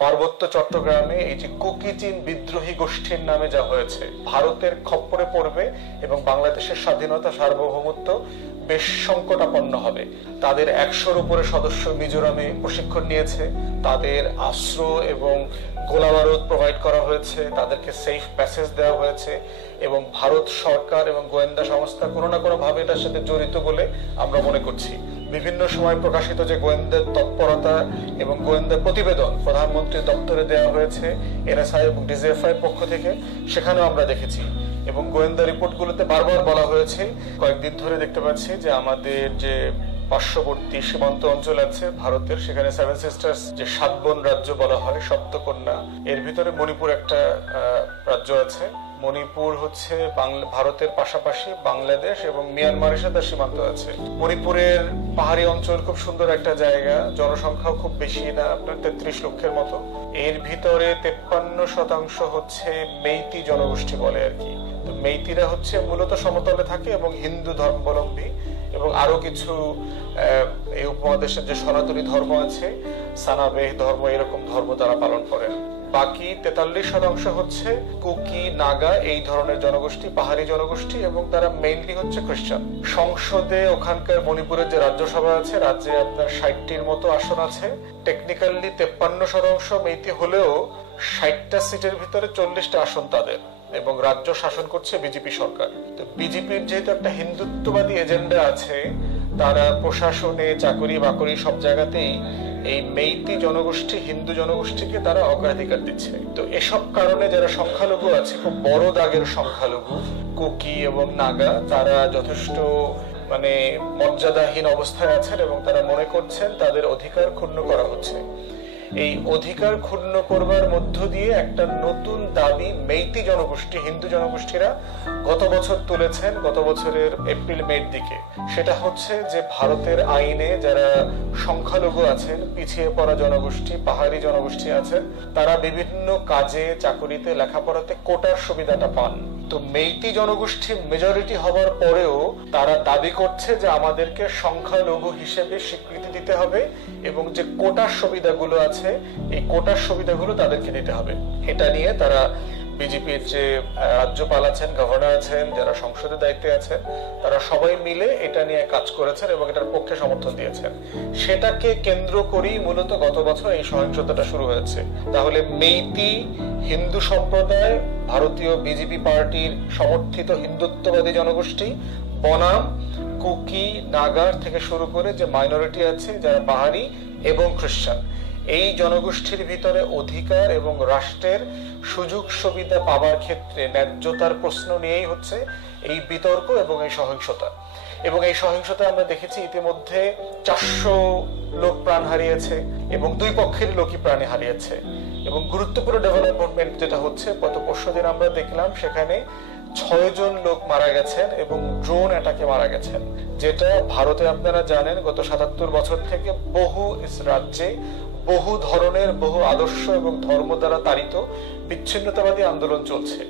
পার্বত্য চট্টগ্রামে এই যে কুকি চীন বিদ্রোহী গোষ্ঠীর নামে যা হয়েছে, ভারতের খপ্পরে পড়বে এবং বাংলাদেশের স্বাধীনতা সার্বভৌমত্ব বেশ সংকটাপন্ন হবে। তাদের 100-র উপরে সদস্য মিজোরামে প্রশিক্ষণ নিয়েছে, তাদের অস্ত্র এবং গোলাবারুদ প্রোভাইড করা হয়েছে, তাদেরকে সেফ প্যাসেজ দেওয়া হয়েছে এবং ভারত সরকার এবং গোয়েন্দা সংস্থা কোনো না কোনো ভাবে এটার সাথে জড়িত বলে আমরা মনে করছি। বিভিন্ন সময় প্রকাশিত যে গোয়েন্দা তৎপরতা এবং গোয়েন্দা প্রতিবেদন প্রধানমন্ত্রীর দপ্তরে দেওয়া হয়েছে এনএসআই এবং ডিজিএফআই পক্ষ থেকে, সেখানেও আমরা দেখেছি এবং গোয়েন্দা রিপোর্টগুলোতে বারবার বলা হয়েছে। কয়েকদিন ধরে দেখতে পাচ্ছি যে আমাদের যে পার্শ্ববর্তী সীমান্ত অঞ্চল আছে ভারতের, সেখানে সেভেন সিস্টার্স যে 7 বোন রাজ্য বলা হয়, সপ্তকন্যা, এর ভিতরে মণিপুর একটা রাজ্য আছে। মণিপুর হচ্ছে ভারতের পাশাপাশি বাংলাদেশ এবং মিয়ানমারের সাথে সীমান্ত আছে। মণিপুরের পাহাড়ি অঞ্চল খুব সুন্দর একটা জায়গা, জনসংখ্যাও খুব বেশি না, আপনার 33 লক্ষের মতো। এর ভিতরে 53% হচ্ছে মেইতি জনগোষ্ঠী বলে আর কি। তো মেইতিরা হচ্ছে মূলত সমতলে থাকে এবং হিন্দু ধর্মাবলম্বী এবং আরো কিছু এই উপমহাদেশের যে সনাতনী ধর্ম আছে, সানাবেহ ধর্ম, এরকম ধর্ম তারা পালন করেন। বাকি 43% হচ্ছে কুকি, নাগা, এই ধরনের জনগোষ্ঠী, পাহাড়ি জনগোষ্ঠী, এবং তারা মেইনলি হচ্ছে খ্রিস্টান। সংসদে ওখানকার মণিপুরের যে রাজ্যসভা আছে, রাজ্যে আপনার 60টির মতো আসন আছে। টেকনিক্যালি 53% মেইতি হলেও 60টা সিটের ভিতরে 40টা আসন তাদের, এবং রাজ্য শাসন করছে বিজেপি সরকার। তো বিজেপির যেহেতু একটা হিন্দুত্ববাদী এজেন্ডা আছে, তারা প্রশাসনে, চাকরি বাকরি সব জায়গাতেই এই মেইতি জনগোষ্ঠী, হিন্দু জনগোষ্ঠীকে তারা অগ্রাধিকার দিচ্ছে। তো এসব কারণে যারা সংখ্যালঘু আছে, খুব বড় দাগের সংখ্যালঘু, কুকি এবং নাগা, তারা যথেষ্ট মর্যাদাহীন অবস্থায় আছেন এবং তারা মনে করছেন তাদের অধিকার ক্ষুণ্ণ করা হচ্ছে। এই অধিকার ক্ষুণ্ণ করবার মধ্য দিয়ে একটা নতুন দাবি মেইতি জনগোষ্ঠী, হিন্দু জনগোষ্ঠীরা গত বছর তুলেছেন, গত বছরের এপ্রিল-মের দিকে। সেটা হচ্ছে যে ভারতের আইনে যারা সংখ্যালঘু আছেন, পিছিয়ে পড়া জনগোষ্ঠী, পাহাড়ি জনগোষ্ঠী আছেন, তারা বিভিন্ন কাজে, চাকুরিতে, লেখাপড়াতে কোটার সুবিধাটা পান। তো মেইতি জনগোষ্ঠী মেজরিটি হবার পরেও তারা দাবি করছে যে আমাদেরকে সংখ্যালঘু হিসেবে স্বীকৃতি দিতে হবে এবং যে কোটার সুবিধাগুলো আছে, এই কোটার সুবিধাগুলো তাদেরকে দিতে হবে। এটা নিয়ে তারা বিজেপির যে রাজ্যপাল আছেন, গভর্নর আছেন, যারা সংসদের দায়িত্বে আছেন, তারা সবাই মিলে এটা নিয়ে কাজ করেছেন এবং এটার পক্ষে সমর্থন দিয়েছেন। সেটাকে কেন্দ্র করেই মূলত গত বছর এই সহিংসতাটা শুরু হয়েছে। তাহলে মেইতি হিন্দু সম্প্রদায়, ভারতীয় বিজেপি পার্টির সমর্থিত হিন্দুত্ববাদী জনগোষ্ঠী বনাম কুকি, নাগার থেকে শুরু করে যে মাইনরিটি আছে যারা পাহাড়ি এবং খ্রিস্টান, এই জনগোষ্ঠীর ভিতরে অধিকার এবং রাষ্ট্রের সুযোগ সুবিধা পাবার ক্ষেত্রে ন্যায্যতার প্রশ্ন নিয়েই হচ্ছে এই বিতর্ক এবং এই সহিংসতা। এবং এই সহিংসতা আমরা দেখেছি ইতিমধ্যে 400 লোক প্রাণ হারিয়েছে এবং দুই পক্ষের লোকই প্রাণ হারিয়েছে। এবং গুরুত্বপূর্ণ ডেভেলপমেন্ট যেটা হচ্ছে, গত পরশুদিন আমরা দেখলাম সেখানে 6 জন লোক মারা গেছেন এবং ড্রোন অ্যাটাকে মারা গেছেন, যেটা ভারতে আপনারা জানেন গত 77 বছর থেকে বহু রাজ্যে বহু ধরনের, বহু আদর্শ এবং ধর্ম দ্বারা তাড়িত বিচ্ছিন্নতাবাদী আন্দোলন চলছে।